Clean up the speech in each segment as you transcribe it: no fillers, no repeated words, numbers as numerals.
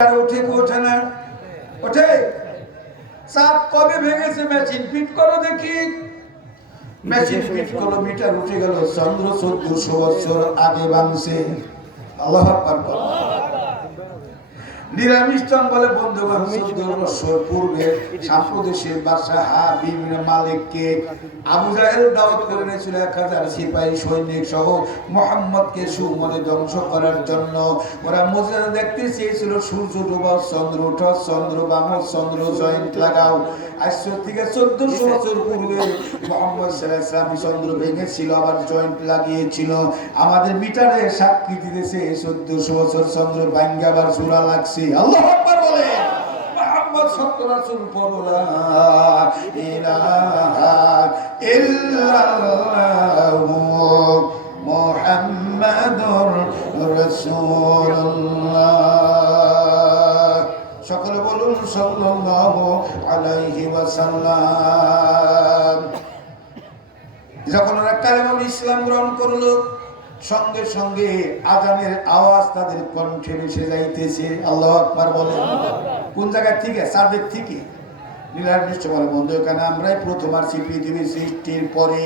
উঠে ওঠে না, ওঠে। চাপ কবে ভেঙেছে? মেশিন ফিট করো দেখি। মেশিন ফিট করলো, মিটার উঠে গেল। চন্দ্র 1400 বছর আগে ভাঙছে। আল্লাহু আকবার। নিরামিষ্টান বলে বন্ধুগণ 14 বছর পূর্বে সাম্প্রদেশের বাদশাহ বিন মালিককে আবু জাহেল দাওয়াত করে এনেছিল 1000 সিপাহী সৈনিক সহ মুহাম্মদকে সুমনে ধ্বংস করার জন্য। ওরা মুজিজা দেখতে চেয়েছিল, সূর্য ডোবা, চন্দ্র ওঠা, চন্দ্র বামো, চন্দ্র জয়েন্ট লাগাও। আজ থেকে 1400 বছর পূর্বে মুহাম্মদ সাল্লাল্লাহু আলাইহি ওয়াসাল্লাম চন্দ্র ভেঙেছিল, আবার জয়েন্ট লাগিয়েছিল। আমাদের মিটারে সাক্ষী দিতেছে 1400 বছর চন্দ্র ভাঙ্গা আবার চূড়া লাগছে। আল্লাহু আকবার বলে। মুহাম্মদ সত্য রাসূল পড়লা ইলাহা ইল্লাল্লাহু মুহাম্মাদুর রাসূলুল্লাহ। সকলে বলুন সাল্লাল্লাহু আলাইহি ওয়াসাল্লাম। যখন ওরা কালেমা ইসলাম গ্রহণ করলো, সঙ্গে সঙ্গে আজানের আওয়াজ তাদের কণ্ঠে ভেসে যাইতেছে। আল্লাহু আকবার বলেন। কোন জায়গা থেকে? চাঁদের থেকে। নীলাদ্রিষ্ট বলে বন্ধু, এখানে আমরাই প্রথম আসছি পৃথিবীর সৃষ্টির পরে।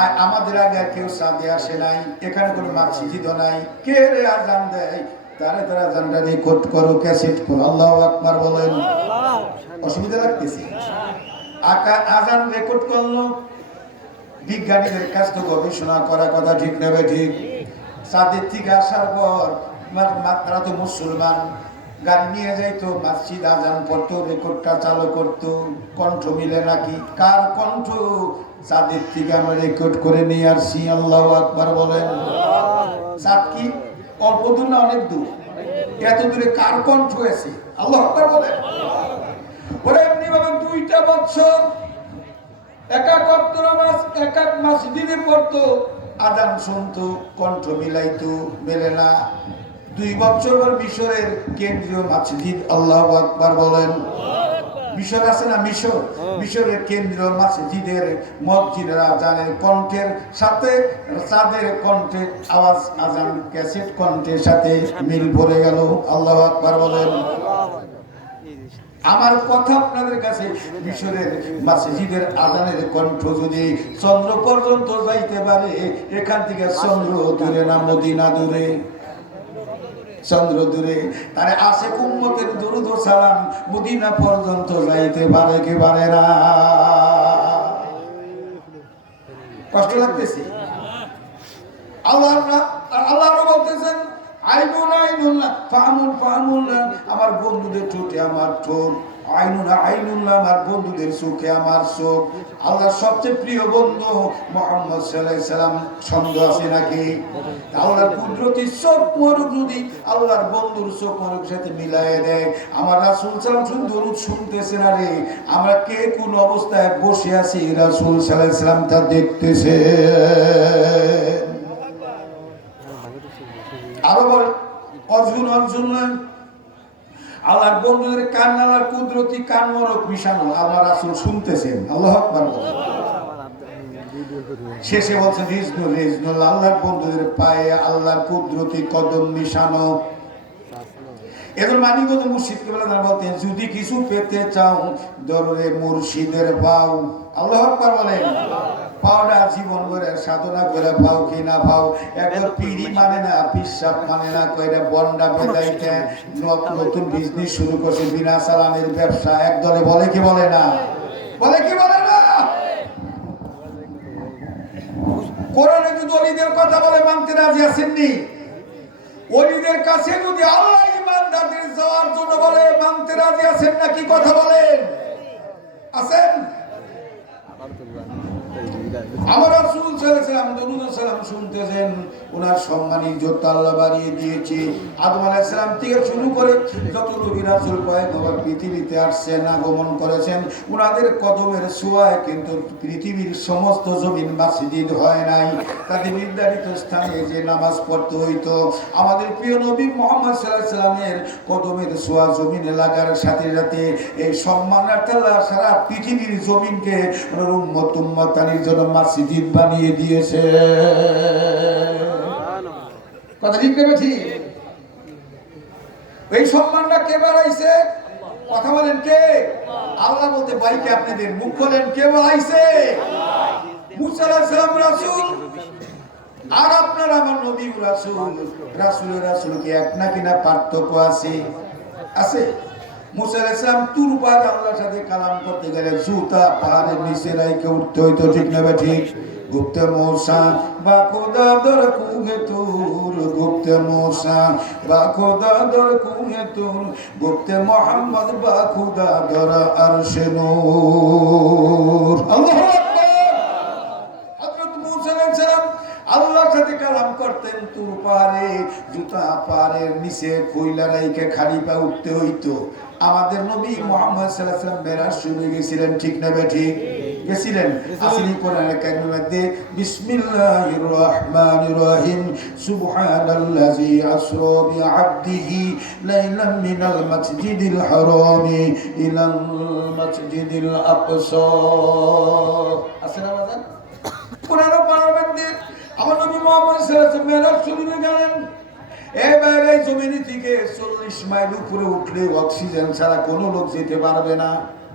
আর আমাদের আগে আর কেউ চাঁদে আসে নাই। এখানে কোনো মসজিদ নাই। কে রে আজান দেয়? তারা আজানটা রেকর্ড করো, ক্যাসেট করো। আল্লাহু আকবার বলেন। অসুবিধা লাগতেছে? আজান রেকর্ড করলো। বিজ্ঞানীদের কাছ থেকে গবেষণা করা, কথা ঠিক নেবে ঠিক। চাঁদের থেকে আসার পর তারা তো মুসলমান, গাড়ি নিয়ে যাইতো, মসজিদ আজান পড়তো, রেকর্ডটা চালু করতো। কণ্ঠ মিলে নাকি? কার কণ্ঠ? চাঁদের থেকে আমরা রেকর্ড করে নিয়ে আসছি। আল্লাহু আকবার বলেন। চাঁদ কি অল্প দূর না অনেক দূর? এত দূরে কার কণ্ঠ আছে? আল্লাহু আকবার বলেন। ওরা এমনি ভাবে 2টা বছর একাক মসজিদে পড়তো, আজান শুনতো, কণ্ঠ মিলাইতো, মেলে না। 2 বছর পর মিশরের কেন্দ্রীয় মসজিদ। আল্লাহু আকবার বলেন। মিশর আছে না? মিশরের কেন্দ্রীয় মসজিদের আজানের কণ্ঠের সাথে চাঁদের কণ্ঠের আওয়াজ, আজান ক্যাসেট কণ্ঠের সাথে মিল পড়ে গেল। আল্লাহু আকবার বলেন। আমার কথা আপনাদের কাছে, মিশরের মসজিদের আজানের কণ্ঠ যদি চন্দ্র পর্যন্ত যাইতে পারে, এখান থেকে চন্দ্র দূরে না মদিনা দূরে? চন্দ্র দূরে। তারে আশেক উম্মতের দুরূদ ও সালাম মদিনা পর্যন্ত যাইতে পারে কি পারে না? কষ্ট লাগতেছে? আল্লাহ বলতেছেন আইনুন আইনুল্লাহ ফাহামুন ফাহামুল্লাহ। আমার বন্ধুদের ঠোঁটে আমার ঠোঁট, আইনুন আইনুল্লাহ আমার বন্ধুদের চোখে আমার চোখ। আল্লাহর সবচেয়ে প্রিয় বন্ধু মুহাম্মদ সাল্লাল্লাহু আলাইহি সাল্লাম। সন্দেহ আছে নাকি? আল্লাহর কুদরতি চোখ মোরক যদি আল্লাহর বন্ধুর চোখ মোরক সাথে মিলায়ে দেয়, আমার রাসূল সাল্লাল্লাহু আলাইহি সাল্লাম দরুদ শুনতেছে না রে? আমরা কে কোন অবস্থায় বসে আছি, রাসূল সাল্লাল্লাহু আলাইহি সাল্লাম তা দেখতেছে। আরো বলে অর্জুন আল্লাহর বন্ধুদের কান, আল্লাহর কুদরতি কান মোরক মিশানো, আল্লাহ রাসূল শুনতেছেন। আল্লাহু আকবার। শেষে বলছেন রিজনুল আল্লাহর বন্ধুদের পায়ে আল্লাহর কুদরতি কদম মিশানো। এদের মানিগত মুর্শিদকে বলে তারা বলতেন, যদি কিছু পেতে চাও দররে মুর্শিদের পাও। আল্লাহু আকবার বলেন। পাওনা জীবন করে সাধনা করে পাও কি না পাও। একবার পিড়ি মানে না, পিসাব মানে না, কইরা বন্ডা বেদাইতে নতুন বিজনেস শুরু করছে, বিনা চালানের ব্যবসা। একদলে বলে কি বলে না? বলে কি বলে না? কোরআনে যদি ওলিদের কথা বলে মানতে রাজি আছেননি? ওলিদের কাছে যদি আল্লাহ ইমানদারদের যাওয়ার জন্য বলে মানতে রাজি আছেন না? কি কথা বলেন? আছেন? আমার রাসূল সাল্লাল্লাহু আলাইহি ওয়াসাল্লাম দরুদ ও সালাম শুনতেছেন। ওনার সম্মান ইজ্জত আল্লাহ বাড়িয়ে দিয়েছে। আদম আলাইহিস সালাম থেকে শুরু করে যত নবী রাসূল পয়গম্বর পৃথিবীতে আসছেন, আগমন করেছেন, ওনাদের কদমের ছোঁয়ায় কিন্তু পৃথিবীর সমস্ত জমিন মসজিদ হয় নাই। তাদের নির্ধারিত স্থানে যে নামাজ পড়তে হইতো, আমাদের প্রিয় নবী মুহাম্মদ সাল্লাল্লাহু আলাইহি ওয়াসাল্লামের কদমের ছোঁয়া জমিনে লাগার সাথে সাথে এই সম্মানার্থে আল্লাহ সারা পৃথিবীর জমিনকে উম্মতানির জন্য মসজিদ বানিয়ে দিয়েছে। কথা ঠিক নেবে ঠিক? এই সম্মানটা কে বাড়াইছে? কথা বলেন কে? আল্লাহ বলতে ভাইকে আপনাদের মুখ বলেন কে বাড়াইছে? মুসা আলাইহিস সালাম রাসূল আর আপনার আমার নবী রাসূল। রাসূলের রাসূল কি এক নাকি না পার্থক্য আছে? আছে। মুসা আলাইহিস সালাম তুর পাহাড় আল্লাহর সাথে কালাম করতে গেলে জুতা পাহাড়ের নিচে রাইখে উঠতে হইতো, ঠিক না ঠিক? গুপ্তে মূসা বা খোদা দর কুহে তুর, গুপ্তে মূসা বা খোদা দর কুহে তুর, গুপ্তে মুহাম্মদ বা খোদা দর আরশে নূর। আল্লাহু আকবার। হযরত মূসা আলাইহিস সালাম আল্লাহর সাথে কালাম করতেন তুর পাহাড়ে, জুতা পাহাড়ের নিচে কইলা রাইখে খাড়ি পা উঠতে হইতো। আমাদের নবী মুহাম্মদ সাল্লাল্লাহু আলাইহি ওয়াসাল্লাম মেরাজ শুনে গেছিলেন, ঠিক না ঠিক? গেছিলেন। আসলে কোরআনের কারিমের মধ্যে বিসমিল্লাহির রহমানির রহিম সুবহানাল্লাযী আসরা বিআবদিহি লাইলাম মিনাল মাসজিদিল হারামি ইলাল মাসজিদিল আকসা। আসলে বাজান কোরআনের পারার মধ্যে আমার নবী মুহাম্মদ সাল্লাল্লাহু আলাইহি ওয়াসাল্লাম মেরাজ শুনে গেলেন। এবারে জমিনে থেকে 40 মাইল উপরে উঠলে অক্সিজেন ছাড়া কোনো লোক যেতে পারবে না।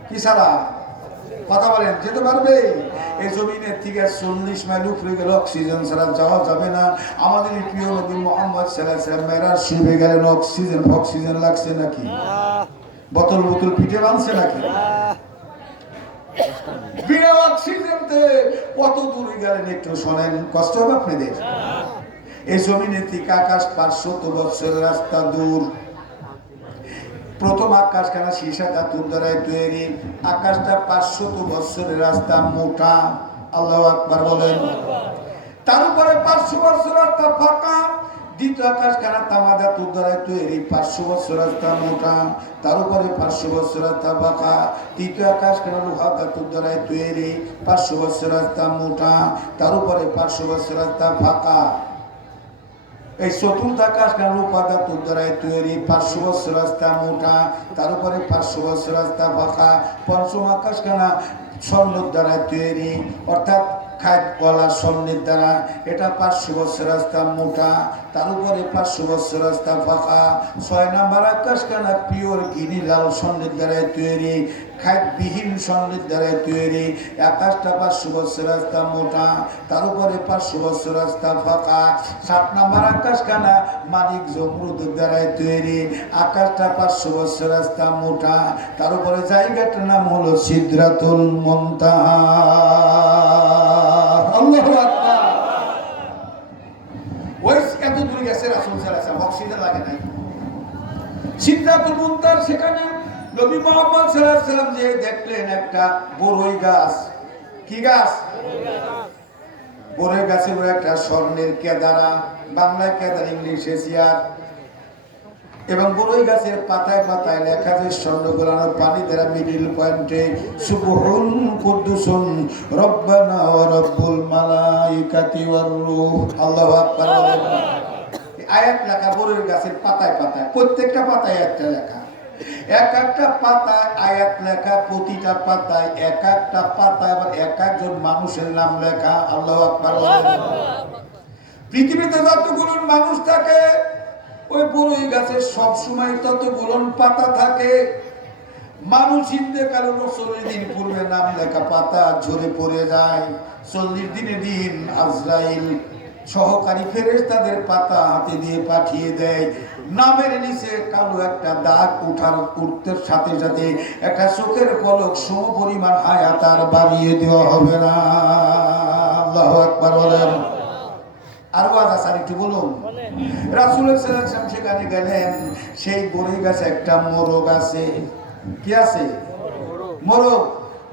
কি ছাড়া? কথা বলেন, যেতে পারবে? এই জমিনের থেকে 40 মাইল উপরে গেলে অক্সিজেন ছাড়া যাওয়া যাবে না। আমাদের প্রিয় নবী মুহাম্মদ সাল্লাল্লাহু আলাইহি ওয়াসাল্লাম মেরাজ শুনে গেলেন, অক্সিজেন লাগছে নাকি? বোতল পিঠে বাঁধছে নাকি? বিনা অক্সিজেনতে কত দূরে গেলেন একটু শোনেন, কষ্ট হবে আপনাদের। এই জমিনের থেকে আকাশ 500 বছরের রাস্তা দূর। প্রথম আকাশখানা সীসা ধাতুর দ্বারা তৈরি। আকাশটা 500 বছরের রাস্তা, মোটা। আল্লাহু আকবার বলেন। তার উপরে 500 বছর রাস্তা ফাঁকা। দ্বিতীয় আকাশখানা তামা ধাতুর দ্বারা তৈরি, 500 বছর রাস্তা মোটা। তার উপরে 500 বছর রাস্তা ফাঁকা। তৃতীয় আকাশখানা লোহা ধাতুর দ্বারা তৈরি, 500 বছর রাস্তা মোটা। তার উপরে 500 বছর রাস্তা ফাঁকা। এই চতুর্থ আকাশখানা রূপা ধাতুর দ্বারা তৈরি, 500 বছর রাস্তা মোটা। তার উপরে 500 বছর রাস্তা ফাঁকা। পঞ্চম আকাশখানা স্বর্ণের দ্বারা তৈরি, অর্থাৎ খাদ কলা স্বর্ণের দ্বারা, এটা 500 বছর রাস্তা মোটা। তার উপরে 500 বছর রাস্তা ফাঁকা। 6 নম্বর আকাশখানা পিওর গিনি লাল স্বর্ণের দ্বারা তৈরি, খাদবিহীন স্বর্ণের দ্বারা তৈরি। আকাশটা 500 বছর রাস্তা মোটা, তার উপরে 500 বছর রাস্তা ফাঁকা। 7 নম্বর আকাশখানা মানিক জমরুদের দ্বারা তৈরি, আকাশটা 500 বছর রাস্তা মোটা। তার উপরে জায়গাটার নাম হলো সিদরাতুল মুনতাহা। আল্লাহু আকবার। ওই এত দূর গেছে রাসূল সাল্লাল্লাহু আলাইহি ওয়াসাল্লাম, অক্সিজেন লাগে নাই। সিদরাতুল মুনতাহা সেখানে নবী মুহাম্মদ সাল্লাল্লাহু আলাইহি ওয়াসাল্লাম যে দেখলেন একটা বড়ই গাছ। কি গাছ? বড়ই গাছের উপরে একটা স্বর্ণের কেদারা, বাংলায় কেদার, ইংলিশে চেয়ার। এবং বড়ই গাছের পাতায় পাতায় লেখা যে স্বর্ণ গোলানোর পানি দ্বারা মিডিল পয়েন্টে সুবহুন কুদ্দুসুন রব্বানা ওয়া রব্বুল মালাইকাতি ওয়ার রূহ। আল্লাহু আকবার বলেন। আয়াত লেখা বড়ই গাছের পাতায় পাতায়, প্রত্যেকটা পাতায় একটা লেখা, এক একটা পাতায় আয়াত লেখা, প্রতিটা পাতায় এক একটা পাতায় আবার এক একজন মানুষের নাম লেখা। আল্লাহু আকবার বলেন। পৃথিবীতে যতগুলো মানুষ থাকে ওই বড়ই গাছের সবসময় ততগুলো পাতা থাকে। মানুষ ইন্তেকাল 40 দিন পূর্বে নাম লেখা পাতা ঝরে পড়ে যায়। 40 দিনে দিন আজরাইল সহকারী ফেরেশতাদের পাতা হাতে দিয়ে পাঠিয়ে দেয়। নামের নিচে কালো একটা দাগ উঠতে সাথে সাথে একটা চোখের পলক সম পরিমাণ হায়াত আর বাড়িয়ে দেওয়া হবে না। আল্লাহু আকবার বলেন। আর ওয়াজ আছে একটু বলুন। রাসূল সাল্লাল্লাহু আলাইহি ওয়াসাল্লাম সেখানে গেলেন, সেই বড়ই গাছে একটা মোরগ আছে। কি আছে? মোরগ।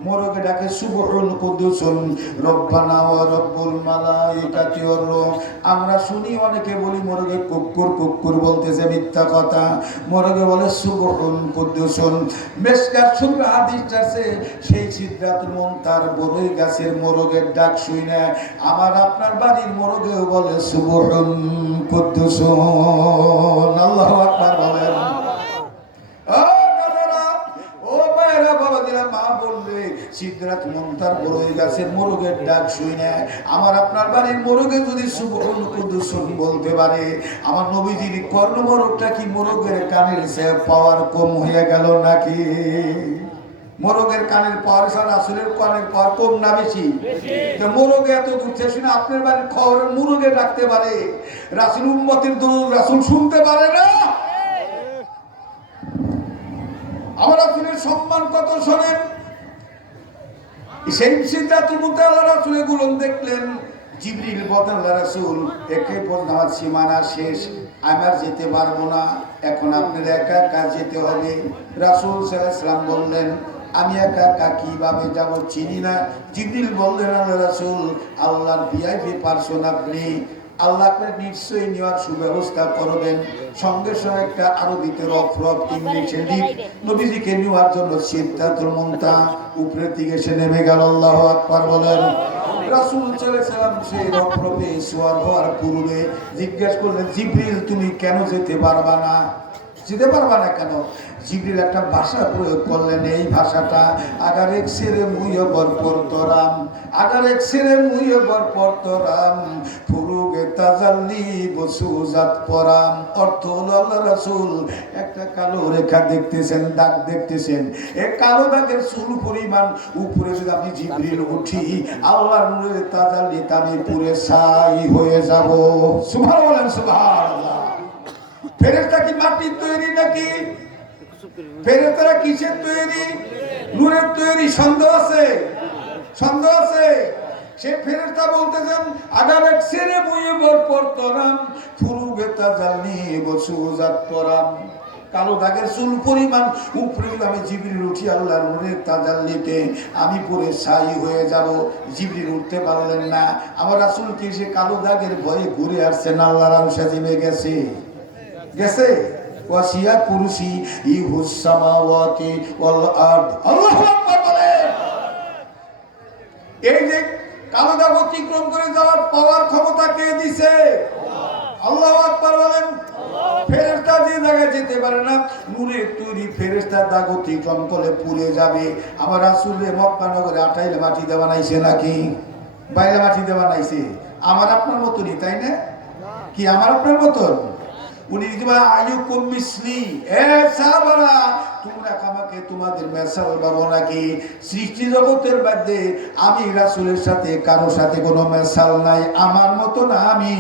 মোরগে ডাকে সুবহুন কুদ্দুসুন রব্বানা ওয়া রব্বুল মালাইকাতি ওয়ার রূহ। আমরা শুনি অনেকে বলি মোরগে কুক্কুর কুক্কুর বলতেছে, মিথ্যা কথা। মোরগে বলে সুবহুন কুদ্দুসুন। মিশকাত শরীফে হাদিস আছে, সেই সিদরাতুল মুনতাহার বড়ই গাছের মোরগের ডাক শুনে আমার আপনার বাড়ির মোরগেও বলে সুবহুন কুদ্দুসুন। আল্লাহু আকবার বলেন। সিদরাতুল সিদরাত মুনতাহার বড়ই গাছের মোরগের ডাক শুনে আমার আপনার বাড়ির মোরগে যদি সুবহান কুদুসুন বলতে পারে, আমার নবীজির কর্ণমোরগটা কি মোরগের কানের চেয়ে পাওয়ার কম হয়ে গেল নাকি? মোরগের কানের পাওয়ার ছাড়া রাসূলের কানের পাওয়ার কম না বেশি? মোরগে এত দূর থেকে শুনে আপনার বাড়ির খবর মোরগে ডাকতে পারে, রাসূল উম্মতের দরুদ রাসূল শুনতে পারে না? আমার রাসূলের সম্মান কত শোনেন। সেই সিদরাতুল মুনতাহা রাসূলের গুণ দেখলেন, জিবরিল বলেন আল্লাহ রাসূল একে পর আমার সীমানা শেষ, আমি আর যেতে পারবো না, এখন আপনার একা একা যেতে হবে। রাসূল সাল্লাল্লাহু আলাইহি ওয়াসাল্লাম বললেন আমি একা একা কিভাবে যাব, চিনি না। জিবরিল বললেন আল্লাহ রাসূল আল্লাহর ভিআইপি পারসন আপনি, আল্লাহ আপনার নিশ্চয়ই নেওয়ার সুব্যবস্থা করবেন। সঙ্গে সঙ্গে একটা আরবিতে রফরফ ইংলিশে লিপ নবীজিকে নেওয়ার জন্য সিদরাতুল মুনতাহা উপরের দিকে এসে নেমে গেল। আল্লাহু আকবার বলেন। রাসূল সাল্লাল্লাহু আলাইহি ওয়াসাল্লাম সেই রফরফে সওয়ার হওয়ার পূর্বে জিজ্ঞেস করলেন জিবরিল তুমি কেন যেতে পারবা না? যেতে পারবা না কেন? জিবরিল একটা ভাষা প্রয়োগ করলেন, এই ভাষাটা আগার এক সেরে মুইয়ে বরপর তরাম, আগার এক সেরে মুইয়ে বরপর তরাম ফুরুগে তাজাল্লি বসুজাত পরাম। অর্থ হলো আল্লাহ রাসূল একটা কালো রেখা দেখতেছেন, দাগ দেখতেছেন, এই কালো দাগের চুল পরিমাণ উপরে যদি আমি জিবরিল উঠি আল্লাহর নূরের তাজাল্লিতে আমি পুরে ছাই হয়ে যাব। সুবহানাল্লাহ বলেন সুবহানাল্লাহ। ফেরেশতা কি মাটির তৈরি নাকি? ফেরেশতারা কিসের তৈরি? নূরের তৈরি। সন্দেহ আছে? সন্দেহ আছে? সে ফেরেশতা বলতেছেন আগার এক সেরে মুইয়ে বরপর তরাম ফুরুগে তাজাল্লি বসুজাত পরাম। কালো দাগের চুল পরিমাণ উপরে আমি জিবরিল উঠি আল্লাহর নূরের তাজাল্লিতে আমি পুরে ছাই হয়ে যাব। জিবরিল উঠতে পারলেন না। আমার রাসূল কি সে কালো দাগের ভয়ে ঘুরে আসছেন? আল্লাহর আরশে জিমে গেছে, গেছে। ওয়াসিয়া কুরসি ইহুস সামাওয়াতি ওয়াল আরদ। আল্লাহু আকবার বলেন। এই যে কালো দাগ অতিক্রম করে যাওয়ার পাওয়ার ক্ষমতা কে দিছে? আল্লাহু আকবার বলেন। ফেরেশতা যে জায়গায় যেতে পারে না, নূরের তৈরি ফেরেশতা দাগ অতিক্রম করে পুড়ে যাবে। আমার রাসূলের মক্কা নগরে আটাইলে মাটি দেওয়া নাইছে নাকি? বাইলে মাটি দেওয়া নাইছে? আমার আপনার মতনই, তাই না? কি আমার আপনার মতন? উনি আইয়ুকুম মিসলি, এ সাহাবারা তোমরা আমাকে তোমাদের মেসাল বাবু নাকি? সৃষ্টি জগতের মধ্যে আমি রাসূলের সাথে কারো সাথে কোনো মেসাল নাই, আমার মতো না আমি।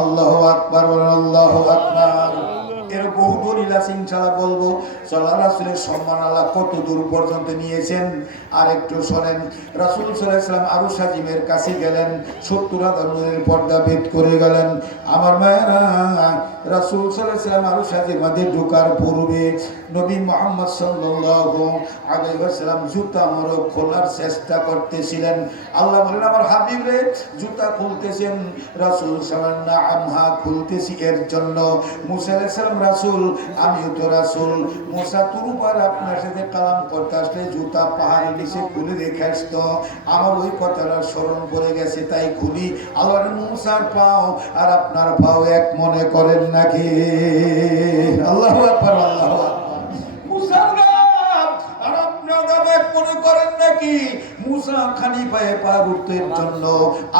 আল্লাহু আকবার বলেন, আল্লাহু আকবার। এর বহু দলিল আছে ইনশাআল্লাহ বলবো। সাল্লাল্লাহু আলাইহি ওয়াসাল্লামের সম্মান আল্লাহ কত দূর পর্যন্ত নিয়েছেন আর একটু শোনেন। রাসূল সাল্লাল্লাহু আলাইহি ওয়াসাল্লাম আরশ আজিমের কাছে গেলেন, ৭০,০০০ নূরের পর্দা ভেদ করে গেলেন। আমার মায়েরা, রাসূল সাল্লাল্লাহু আলাইহি ওয়াসাল্লাম আরশ আজিমের মধ্যে ঢোকার পূর্বে নবী মুহাম্মদ সাল্লাল্লাহু আলাইহি ওয়াসাল্লাম জুতা মোবারক খোলার চেষ্টা করতেছিলেন। আল্লাহ বলেন আমার হাবিব রে জুতা খুলতেছেন। রাসূল সাল্লাল্লাহু আলাইহি ওয়াসাল্লাম হ্যাঁ খুলতেছি এর জন্য। মুসা আলাইহিস সালাম রাসূল, আমিও তো রাসূল। মুসা তোর উপর আপনার সাথে কালাম করতে আসলে জুতা পাহাড়ে নিচে খুলে রেখে আসতো, আমার ওই কথাটা স্মরণ করে গেছে তাই খুলি। আল্লাহর মুসার পাও আর আপনার পাও এক মনে করেন নাকি? আল্লাহু আকবার, আল্লাহু আকবার। মুসার নাম আর আপনার নাম এক মনে করেন নাকি? মুসা খালি পায়ে পা উঠতের জন্য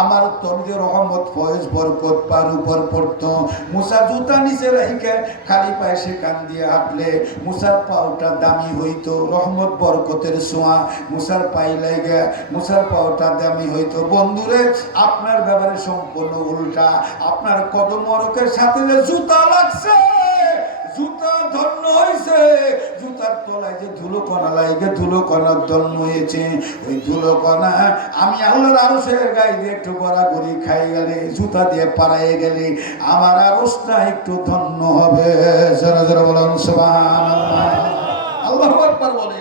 আমার তরদের রহমত ফয়েজ বরকত পার উপর পড়তো। মুসা জুতা নিচে রেখে খালি পায়ে সেখান দিয়ে হাঁটলে মুসার পাওটা দামি হইতো, রহমত বরকতের ছোঁয়া মুসার পায়ে লাগে, মুসার পাওটা দামি হইতো। বন্ধুরে আপনার ব্যাপারে সম্পূর্ণ উল্টা। আপনার কদম মোবারকের সাথে যে জুতা লাগছে, জুতা ধন্য হয়েছে, জুতার তলায় যে ধুলো কণা লাগে, ধুলো কণার জন্ম হয়েছে। ওই ধুলো কণা আমি আল্লাহর আরশের গায়ে দিয়ে একটু গড়াগড়ি খাই গেলে, জুতা দিয়ে পাড়াইয়ে গেলে আমার আরশটা একটু ধন্য হবে। যারা যারা বলেন সুবহানাল্লাহ, আল্লাহু আকবার বলে।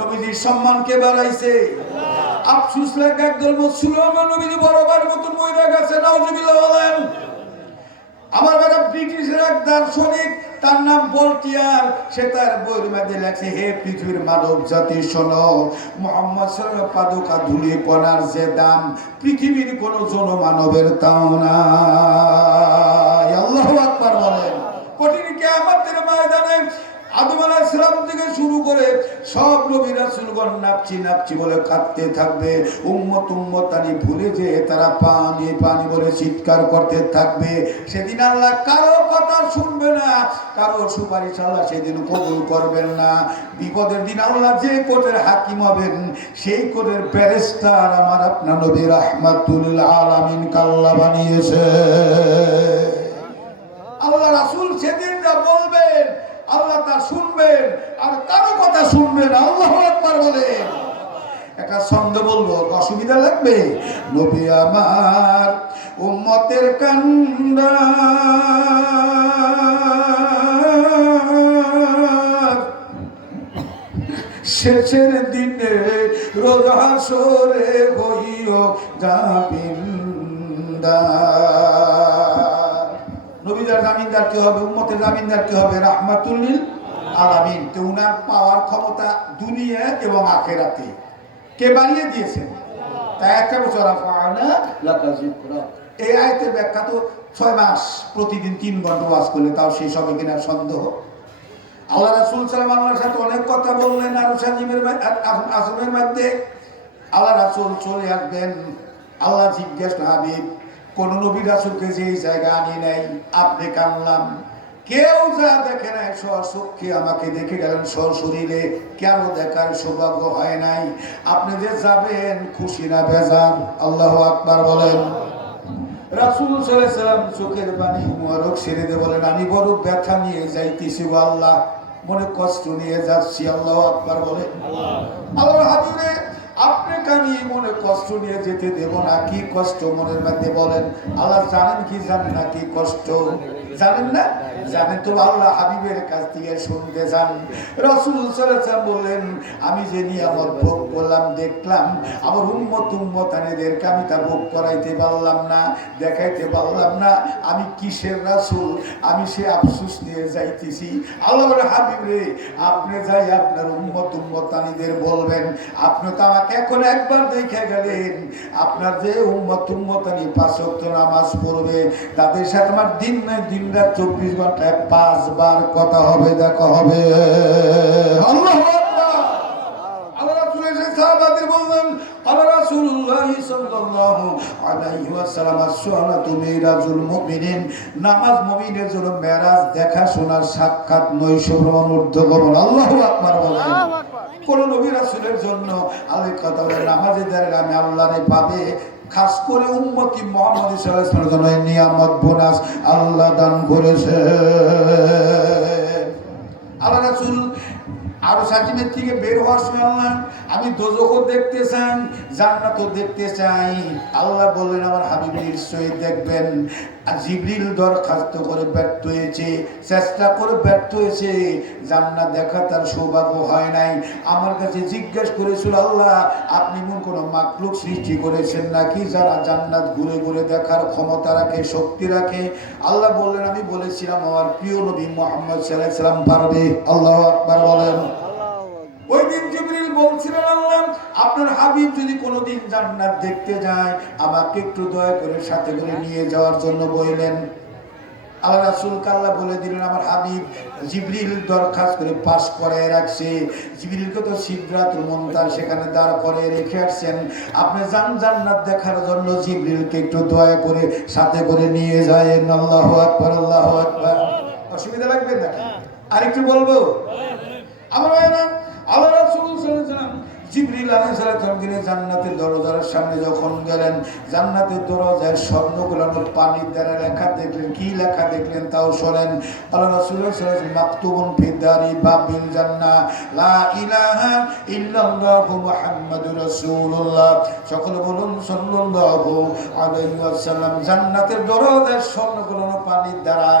নবীজির সম্মান কে বাড়াইছে? আফসোস লাগে একদল মুসলমান নবীজি বড়বার মতন মরে গেছে। নাউজুবিল্লাহ বলেন। আমার বেটা ব্রিটিশের এক দার্শনিক, তার নাম বলটিয়ার, সে তার বইয়ের মধ্যে লেখছে হে পৃথিবীর মানব জাতি শোনো, মুহাম্মদ সাল্লাল্লাহু আলাইহি ওয়াসাল্লাম পাদুকা ধুলি কণার যে দাম পৃথিবীর কোন জনমানবের তাও নাই। আল্লাহু আকবার বলেন। কঠিন কিয়ামতের ময়দানে আদম আলাইহিস সালাম থেকে শুরু করে সব নবী রাসূলগণ নাপছি নাপছি বলে কাঁদতে থাকবে, উম্মত উম্মতানি ভুলে যে তারা পানি পানি বলে চিৎকার করতে থাকবে। সেদিন আল্লাহ কারো কথা শুনবে না, কারো সুপারিশ আল্লাহ সেদিন কবুল করবেন না। বিপদের দিন আল্লাহ যে কোর্টের হাকিম হবেন, সেই কোর্টের ব্যারিস্টার আমার আপনার নবী রাহমাতুল আলামিন আল্লাহ বানিয়েছে। আল্লাহ রাসূল সেদিন যা বলবেন আল্লাহ তা শুনবেন, আর কারো কথা শুনবেন। আল্লাহু আকবার বলেন। একটা ছন্দ বলবো, অসুবিধা লাগবে? নবী আমার উম্মতের কান্ডা শেষের দিনে রোজ হাসরে হইও জামিনদার। নবীদের জামিনদার কি হবে? উম্মতের জামিনদার কি হবে? রাহমাতুল লিল আলামিন। তো উনার পাওয়ার ক্ষমতা দুনিয়া এবং আখিরাতে কে বানিয়ে দিয়েছেন? তাই একটা বছর এই আয়াতের ব্যাখ্যা তো 6 মাস প্রতিদিন 3 ঘন্টা ওয়াজ করলে তাও শেষ হবে কিনা সন্দেহ। আল্লাহ রাসূল সাল্লাল্লাহু আলাইহি ওয়াসাল্লামের সাথে অনেক কথা বললেন আসমের মধ্যে। আল্লাহ রাসূল চলে আসবেন, আল্লাহ জিজ্ঞেস হাবিব কোন নবী রাসূলকে যে এই জায়গা আনি নাই, আপনি কানলাম কেউ যা দেখে নাই স্বচক্ষে আমাকে দেখে গেলেন সশরীরে, কেন দেখার সৌভাগ্য হয় নাই। আপনি যে যাবেন খুশি না বেজার? আল্লাহু আকবার বলেন। রাসূল সাল্লাল্লাহু আলাইহি ওয়াসাল্লাম চোখের পানি মুবারক ছেড়ে দিয়ে বলেন, আমি বড় ব্যথা নিয়ে যাইতেছি গো আল্লাহ, মনে কষ্ট নিয়ে যাচ্ছি। আল্লাহু আকবার বলেন। আল্লাহর হাবিবে আপনি কানি মনে কষ্ট নিয়ে যেতে দেব না। কি কষ্ট মনের মধ্যে বলেন? আল্লাহ জানেন কি জানেন না কি কষ্ট? জানেন না? জানেন তো আল্লাহ হাবিবের কাছ থেকে শুনতে চান। রাসূল সাল্লাল্লাহু আলাইহি ওয়াসাল্লাম বললেন, আমি যে নিয়ামত ভোগ করলাম দেখলাম, আমার উম্মতানেদেরকে আমি তা ভোগ করাইতে পারলাম না, দেখাইতে পারলাম না। আমি কিসের রাসূল? আমি সে আফসোস নিয়ে যাইতেছি। আল্লাহ বলে, হাবিব রে আপনি যাই আপনার উম্মতানেদের বলবেন, আপনি তো আমাকে এখন একবার দেখে গেলেন, আপনার যে উম্মতানি 5 ওয়াক্ত নামাজ পড়বে তাদের সাথে আমার দিন নাই দিন রাত 24 ঘন্টায় 5 বার কথা হবে, দেখা হবে। আল্লাহু আকবার। আল্লাহ রাসূল এসে সাহাবাদের বললেন, আল্লাহ রাসূলুল্লাহ সাল্লাল্লাহু আলাইহি ওয়াসাল্লাম as-সালাতু মিরাজুল মুমিনিন, নামাজ মুমিনের জন্য মেরাজ, দেখা শোনার সাক্ষাৎ নৈশ ভ্রমণ ঊর্ধ্বগমন। আল্লাহু আকবার বলেন। কোন নবী রাসূলের জন্য আল্লাহ কথা বলে নামাজে দাঁড়ালে আমি আল্লাহরে পাবে। খাস করে উম্মতি মুহাম্মদ সাল্লাল্লাহু আলাইহি ওয়াসাল্লামের জন্য নিয়ামত বোনাস আল্লাহ দান করেছে। আল্লাহ রাসূল আরো সাকিমের থেকে বের হওয়ার সময় আল্লাহ, আমি দোজখও দেখতে চাই, জান্নাতও দেখতে চাই। আল্লাহ বললেন, আমার হাবিব নিশ্চয়ই দেখবেন। আর জিবরিল দরখাস্ত করে ব্যর্থ হয়েছে, চেষ্টা করে ব্যর্থ হয়েছে, জান্নাত দেখা তার সৌভাগ্য হয় নাই। আমার কাছে জিজ্ঞেস করেছিল, আল্লাহ আপনি মন কোনো মাখলুক সৃষ্টি করেছেন নাকি যারা জান্নাত ঘুরে ঘুরে দেখার ক্ষমতা রাখে, শক্তি রাখে? আল্লাহ বললেন, আমি বলেছিলাম আমার প্রিয় নবী মুহাম্মদ সাল্লাল্লাহু আলাইহি ওয়াসাল্লাম পারবে। আল্লাহু আকবার বলেন। ওই দিন জিবরিল বলছিলেন, আল্লাহ আপনার হাবিব যদি কোনোদিন জান্নাত দেখতে যায় আমাকে একটু দয়া করে সাথে করে নিয়ে যাওয়ার জন্য বললেন। আল্লাহ রাসূলকে আল্লাহ বলে দিলেন, আমার হাবিব জিবরিল দরখাস্ত করে পাস করে রাখছে। জিবরিলকে তো সিদরাতুল মুনতাহা সেখানে দাঁড় করে রেখে আসছেন। আপনি জান্নাত দেখার জন্য জিবরিলকে একটু দয়া করে সাথে করে নিয়ে যায়। আল্লাহু আকবার, আল্লাহু আকবার। অসুবিধা লাগবে না? আরেকটু বলবো? আমার ভাইরা, আল্লাহ রাসূল সাল্লাল্লাহু আলাইহি ওয়াসাল্লাম জিবরিল আলাইহিস সালাম জান্নাতের দরজার সামনে যখন গেলেন, জান্নাতের দরজায় স্বর্ণগুলো পানির দ্বারা লেখা দেখলেন। কি লেখা দেখলেন তাও শোনেন। আল্লাহ রাসূল সাল্লাল্লাহু আলাইহি ওয়াসাল্লাম মাকতুবুন ফি দারি বাবিল জান্নাহ লা ইলাহা ইল্লাল্লাহু মুহাম্মাদুর রাসূলুল্লাহ। সকলে বলুন সাল্লাল্লাহু আলাইহি ওয়াসাল্লাম। জান্নাতের দরজায় স্বর্ণগুলো পানির দ্বারা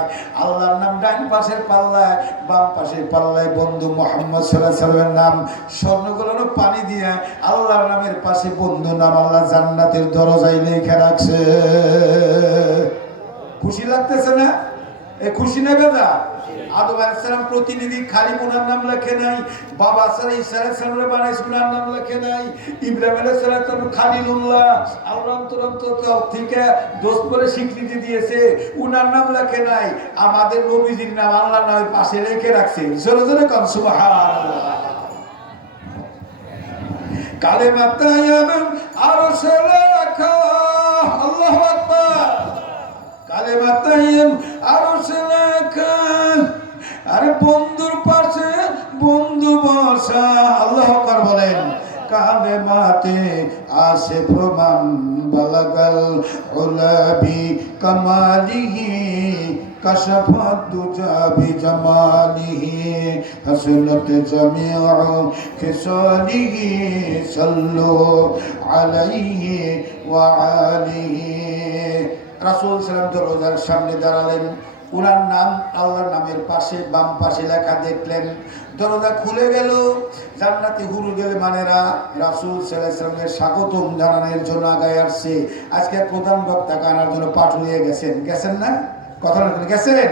আল্লাহর নাম ডান পাশের পাল্লায়, বাম পাশের পাল্লায় বন্ধু মুহাম্মদ সাল্লাল্লাহু আলাইহি ওয়াসাল্লামের নাম, স্বর্ণগুলো পানি দিয়া আল্লাহর নামের পাশে বন্ধু নাম আল্লাহ জান্নাতের দরজায় লেখা রাখছে। খুশি লাগতেছে না? এ খুশি না বেজা? আদম আলাইহিস সালাম প্রতিনিধি খালি ওনার নাম লেখে নাই, বাবা সারা ঈসা আলাইহিস সালামের বানাইছে ওনার নাম লেখে নাই, ইব্রাহিম আলাইহিস সালাম খালিলুল্লাহ আল্লাহ অন্তর থেকে দোস্ত করে স্বীকৃতি দিয়েছে, ওনার নাম লেখে নাই। আমাদের নবীজির নাম আল্লাহর নামের পাশে রেখে রাখছে। জোরে জোরে কোন সুবহানাল্লাহ। কালেমাতায়াম আরশে লেখা, আল্লাহু আকবার। কালেমাতায়াম আরশে লেখা, আরে বন্ধুর পাশে বন্ধু বসা, আল্লাহু আকবার বলেন। কালেমাতে আসে প্রমাণ, বালাগাল উলাবি কামালিহি কাশাফাত দুজা বিজামালিহি হাসনাত জামিউ খিসালিহি সাল্লু আলাইহি ওয়া আলিহি। রাসূল সাল্লাল্লাহু আলাইহি রোজার সামনে দাঁড়ালেন, উনার নাম আল্লাহর নামের পাশে বাম পাশে লেখা দেখলেন, দরজা খুলে গেল। জান্নাতি হুরুল মানেরা রাসূল সাল্লাল্লাহু আলাইহি ওয়াসাল্লামের স্বাগতম জানানোর জন্য আগায় আসছে। আজকে প্রধান বক্তা কানার জন্য পাঠিয়ে গেছেন না? কথা বলতে গেছেন?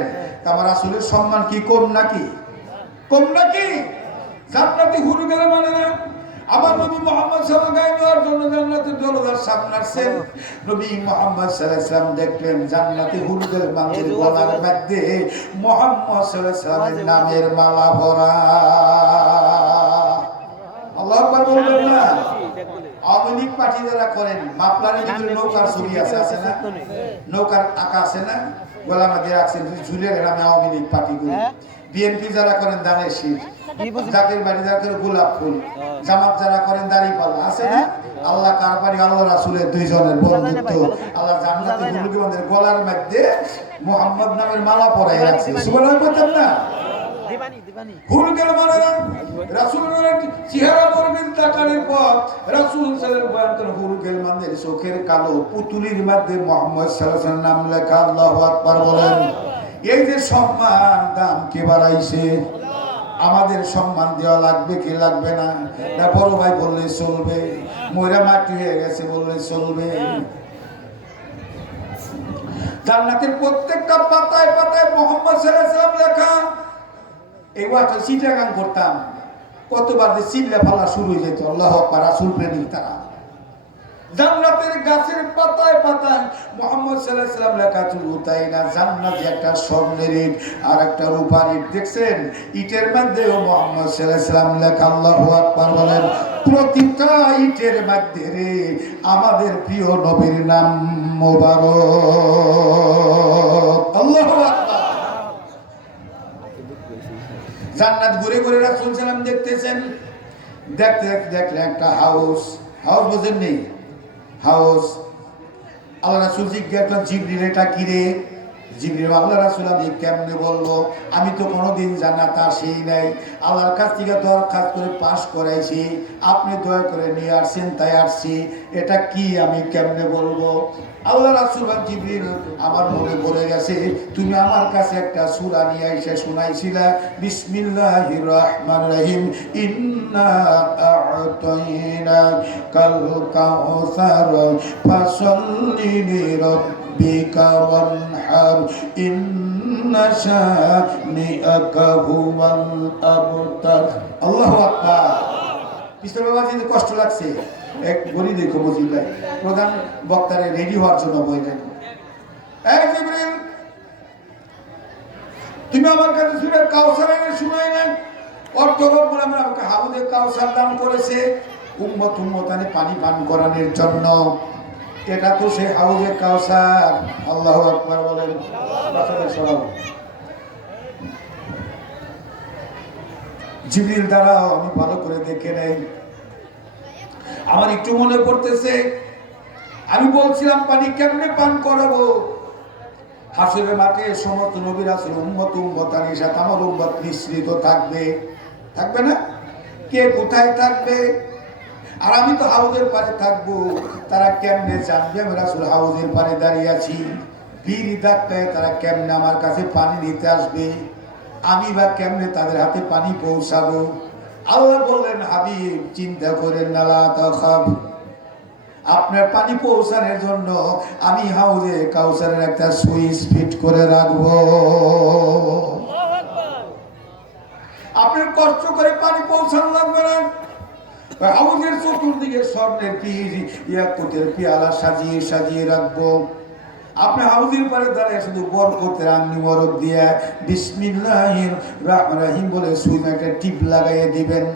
আমার রাসূলের সম্মান কি কম নাকি? কম নাকি? জান্নাতি হুরুল মানেরা আমার নবী মুহাম্মদ সাল্লাল্লাহু আলাইহি ওয়াসাল্লামের জন্য জান্নাতের দরজার সামনে আসছেন। নবী মুহাম্মদ সাল্লাল্লাহু আলাইহি ওয়াসাল্লাম দেখলেন জান্নাতি হুরুল মানের গলার মধ্যে মুহাম্মদ সাল্লাল্লাহু আলাইহি ওয়াসাল্লামের নামের মালা পরা। আল্লাহু আকবার বলবেন না? আওয়ামী পার্টি যারা করেন, মাপলারের ভিতরে নৌকার ছবি আছে না? নৌকার আঁকা আছে না? গলার মধ্যে রাখছেন ঝুলের, আমি আওয়ামী লীগ পার্টি করি। বিএনপি যারা করেন দানের শীষ, জাতির বাড়ি যারা করে গোলাপ ফুল, জামাত যারা করেন দাড়িপাল্লা, আছে না? আল্লাহ কার বাড়ি আল্লাহ রাসূলের দুইজনের বন্ধুত্ব, আল্লাহ জান্নাতে হুরুলদের গলার মধ্যে মুহাম্মদ নামের মালা পরাই রাখছে। সুবহানাল্লাহ বলতেন না? হুরুলদের মানেরা রাসূলের চেহারা বর্ণিত তাকানোর পর রাসূল সাল্লাল্লাহু আলাইহি ওয়াসাল্লাম হুরুলদের মানের চোখের কালো পুতুলির মধ্যে মুহাম্মদ সাল্লাল্লাহু আলাইহি ওয়াসাল্লাম নাম লেখা। আল্লাহু আকবার বলেন। এই যে সম্মান দাম কে বাড়াইছে, আমাদের সম্মান দেওয়া লাগবে কি লাগবে না? না বড় ভাই বললে চলবে, ময়রা মাটি হয়ে গেছে বললে চলবে। জান্নাতের প্রত্যেকটা পাতায় পাতায় মুহাম্মদ সাল্লাল্লাহু আলাইহি ওয়াসাল্লাম লেখা। এবার তো চিটাগাং করতাম, কতবার যে চিল্লা ফালা শুরু হয়ে যেত। আল্লাহু আকবার, রাসূল প্রেমিক তারা। জান্নাতের গাছের পাতায় পাতায় মুহাম্মদ সাল্লাল্লাহু আলাইহি ওয়াসাল্লাম লেখা। শুধু তাই না, জান্নাতে একটা স্বর্ণের ইট আর একটা রূপার ইট দেখছেন, ইটের মধ্যেও মুহাম্মদ সাল্লাল্লাহু আলাইহি ওয়াসাল্লাম লেখা। আল্লাহু আকবার বলেন। প্রতিটা ইটের মধ্যে রে আমাদের প্রিয় নবীর নাম মোবারক। আল্লাহু আকবার। জান্নাত ঘুরে ঘুরে রাসূল সাল্লাম দেখতেছেন, দেখতে দেখতে দেখলেন একটা হাউস বোঝেন নেই, হাউস। আল্লাহ রাসূল জিজ্ঞাসা জিবরিল এটা কি রে? জিবরিল আল্লাহ রাসূল আমি কেমনে বলবো, আমি তো কোনোদিন জান্নাত আসেই নাই, আল্লাহর কাছ থেকে দরখাস্ত করে পাস করাইছি, আপনি দয়া করে নিয়ে আসছেন তাই আসছি, এটা কি আমি কেমনে বলবো? আল্লাহ রাসূল জিবরিল আমার মনে পড়ে গেছে, তুমি আমার কাছে একটা সূরা নিয়ে এসে শোনাইছিলা, বিসমিল্লাহির রহমানির রহিম, ইন্না আ'তাইনা কাল কাউসার ফাসাল্লি লিরাব্বিকা ওয়ানহার ইন্না শানিআকা হুয়াল আবতার। আল্লাহু আকবার। পিছনে বাবা যদি কষ্ট লাগছে এক বলি দেখো বুঝিল ভাই, প্রধান বক্তারে রেডি হওয়ার জন্য বললেন, এই জিবরিল তুমি আমার কাছে সূরা কাউসার এনে শুনাই নাই, অর্থ বলে আমাকে হাউজে কাউসার দান করেছে উম্মতানে পানি পান করানোর জন্য, এটা তো সে হাউজে কাউসার। আল্লাহু আকবার বলেন। জিবরিল দ্বারা আমি ভালো করে দেখে নেই, আমার একটু মনে পড়তেছে আমি বলছিলাম পানি কেমনে পান করাবো। হাসরের মাঠে সমস্ত নবী রাসূল উম্মতানির সাথে আমার উম্মত মিশ্রিত থাকবে, থাকবে না? কে কোথায় থাকবে? আর আমি তো হাউজের পারে থাকবো, তারা কেমনে জানবে আমি রাসূল হাউজের পারে দাঁড়িয়ে আছি? ভিড় ধাক্কায় তারা কেমনে আমার কাছে পানি নিতে আসবে? আমি বা কেমনে তাদের হাতে পানি পৌঁছাবো? আল্লাহ বললেন, হাবিব চিন্তা করেন না, লা তাখাফ, আপনার পানি পৌঁছানোর জন্য আমি হাউজে কাউসারের একটা সুইচ ফিট করে রাখবো। আপনার কষ্ট করে পানি পৌঁছানো লাগবে না। হাউজের চতুর্দিকে স্বর্ণের পিস ইয়াকুতের পেয়ালা সাজিয়ে সাজিয়ে রাখবো। আপনি হাউজের পারে দাঁড়িয়ে শুধু বরকতের আঙ্গি মরক দিয়ে বিসমিল্লাহির রহমানির রহিম বলে সুই একটা টিপ লাগাইয়ে দিবেন।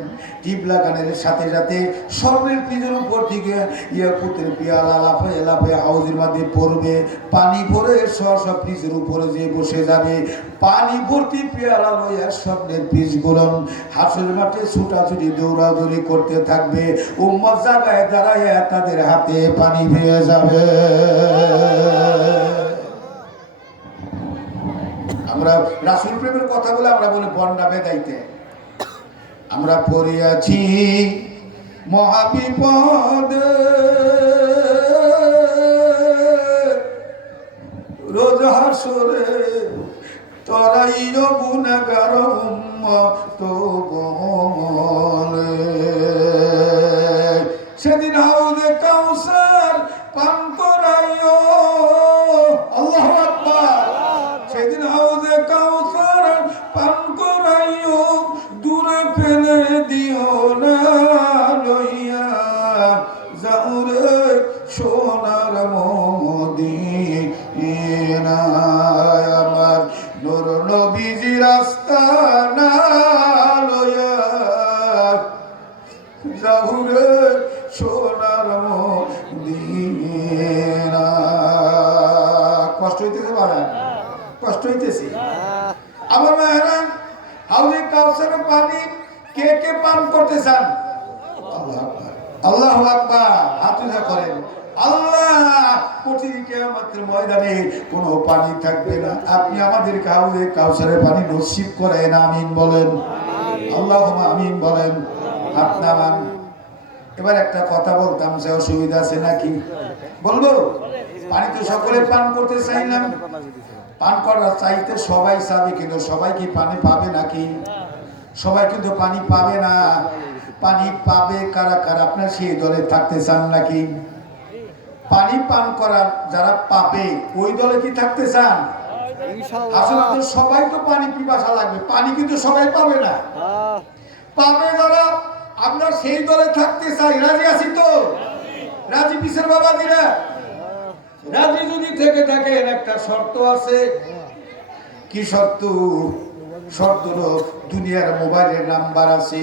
টিপ লাগানোর সাথে সাথে স্বর্ণের পিজের উপর থেকে ইয়াকুতের পেয়ালা লাফায় লাফায় হাউজের মধ্যে পড়বে। পানি ভরে সব পিজের উপরে যে বসে যাবে। পানি ভর্তি পেয়ালা লইয়া স্বর্ণের পিস গুলন হাসুর মাঠে ছুটাছুটি দৌড়াদৌড়ি করতে থাকবে। উম্মত জায়গায় দাঁড়ায় তাদের হাতে পানি পেয়ে যাবে। আমরা রাসূল প্রেমের কথা বলে আমরা বলি বন্যা বেদাইতে। আমরা পড়িয়াছি মহাবিপদে রোজ হাসরে তরাইও গুনাহগার উম্মত বলে। সেদিন হাউজে কাউসার পান করাইও, আল্লাহু আকবার। সেদিন হাউজে কাউসার পান করাইও, দূরে ফেলে দিও না লইয়া যাওরে সোনার মদিনা। আমার নূর নবীজি রাস্তা না লইয়া যাওরে সোনার মদিনা। কষ্ট হইতেছে বাবা, কষ্ট হইতেছে আমার মায়েরা। হাউজে কাউসারের পানি কে কে পান করতে চান? আল্লাহু আকবার, হাত উঁচা করেন। আল্লাহ কঠিন কিয়ামতের ময়দানে কোনো পানি থাকবে না, আপনি আমাদের হাউজে কাউসারের পানি নসিব করেন, আমিন বলেন। আল্লাহুম্মা আমিন বলেন। হাত নামান। এবার একটা কথা বলতাম, যে অসুবিধা আছে নাকি বলবো? পানি তো সকলে পান করতে চাইলাম, পান করার চাইতে সবাই চাবে, কিন্তু সবাই কি পানি পাবে নাকি? সবাই কিন্তু পানি পাবে না। পানি পাবে কারা কারা? আপনার সেই দলে থাকতে চান নাকি? পানি পান করার যারা পাবে ওই দলে কি থাকতে চান? আসলে সবাই তো পানি পিপাসা লাগবে, পানি কিন্তু সবাই পাবে না। পাবে যারা, আমরা সেই দলে থাকতে চাই। রাজি আছি তো? রাজি পিসের বাবাজিরা? রাজি যদি থেকে থাকেন, একটা শর্ত আছে। কি শর্ত? শর্ত হলো দুনিয়ার মোবাইলের নাম্বার আছে।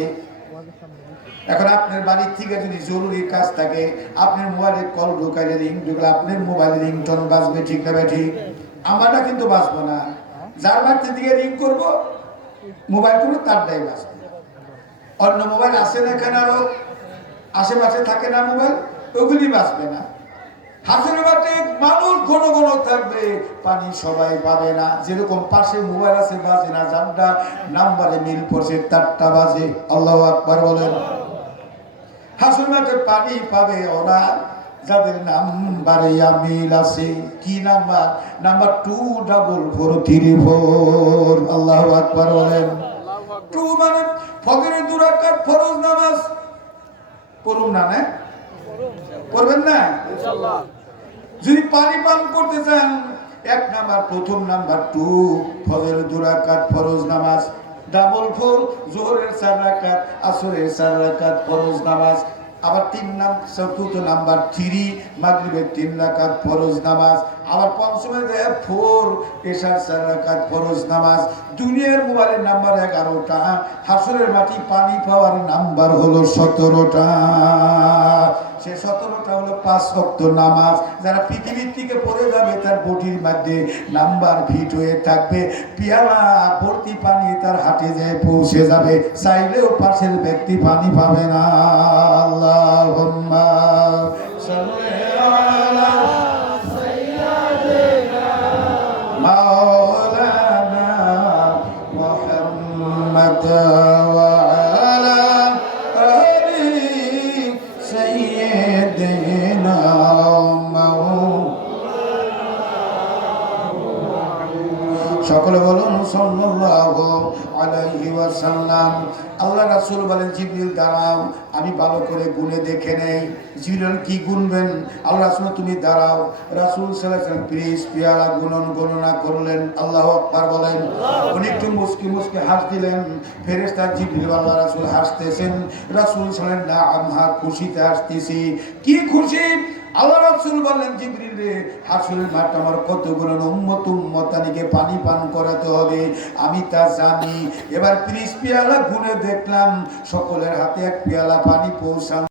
এখন আপনার বাড়ির থেকে যদি জরুরি কাজ থাকে, আপনার মোবাইলে কল ঢোকাইলে রিং ঢুকলে আপনার মোবাইলে রিংটোন বাজবে, ঠিক না ঠিক? আমারটা কিন্তু বাজবো না। যার বাড়িতে দিকে রিং করবো মোবাইল করবো তারটাই বাজবে। অন্য মোবাইল আছে না এখানে, আরো আশেপাশে থাকে না মোবাইল, ওগুলি বাজবে না। হাতের বাটে মানুষ ঘন ঘন থাকবে, পানি সবাই পাবে না। যেরকম পাশে মোবাইল আছে বাজে না, যারটা নাম্বারে মিল পড়ছে তারটা বাজে। আল্লাহু আকবার বলেন। হাসুর মাঠে পানি পাবে ওরা যাদের নাম্বারে মিল আছে। কি নাম্বার? নাম্বার 24434। আল্লাহু আকবার বলেন। 2 মানে ফজরের 2 রাকাত ফরজ নামাজ পড়ুন না? না পড়বেন না ইনশাআল্লাহ। যদি পানি পান করতে চান, 1 নাম্বার, প্রথম নাম্বার 2 ফজরের 2 রাকাত ফরজ নামাজ, ডাবল 4 যোহরের 4 রাকাত, আসরের 4 রাকাত ফরজ নামাজ। আবার চতুর্থ নাম্বার 3 মাগরিবের 3 রাকাত ফরজ নামাজ। আবার পঞ্চমে 4 এশার 4 রাকাত ফরজ নামাজ। দুনিয়ার মোবাইলের নাম্বার 11টা, হাসরের মাটি পানি পাওয়ার নাম্বার হলো 17টা। সে 17টা হলো 5 ওয়াক্ত নামাজ। যারা পৃথিবীর থেকে পড়ে যাবে তার বডির মধ্যে নাম্বার ফিট হয়ে থাকবে, পিয়ালা ভর্তি পানি তার হাতে যেয়ে পৌঁছে যাবে, চাইলেও পাশের ব্যক্তি পানি পাবে না। আল্লাহুম্মা সাল্লি আলা সাইয়্যিদিনা মাওলানা মুহাম্মাদ ওয়া আলা আলি সাইয়্যিদিনা মাওলানা। সকলে বলুন সাল্লাল্লাহু আলাইহি ওয়াসাল্লাম। আল্লাহ রাসূল বলেন, জিবরিল দাঁড়াও, আমি ভালো করে গুনে দেখে নেই। জিবরিল কি গুনবেন? আল্লাহ রাসূল তুমি দাঁড়াও। রাসূল সাল্লাল্লাহু আলাইহি ওয়াসাল্লাম পিরিচ পেয়ালা গণনা করলেন। আল্লাহু আকবার বলেন। উনি একটু মুস্কি মুস্কি হাস দিলেন। ফেরেশতা জিবরিল আল্লাহ রাসূল হাসতেছেন। রাসূল সাল্লাল্লাহু আলাইহি ওয়াসাল্লাম না খুশিতে হাসতেছি। কি খুশি? আল্লাহ রাসূল বললেন, জিবরিল রে, হাসরের মাঠ আমার কতগুলো উম্মতানিকে পানি পান করাতে হবে, আমি তা জানি। এবার 30 পেয়ালা গুনে দেখলাম সকলের হাতে এক পেয়ালা পানি পৌঁছানো।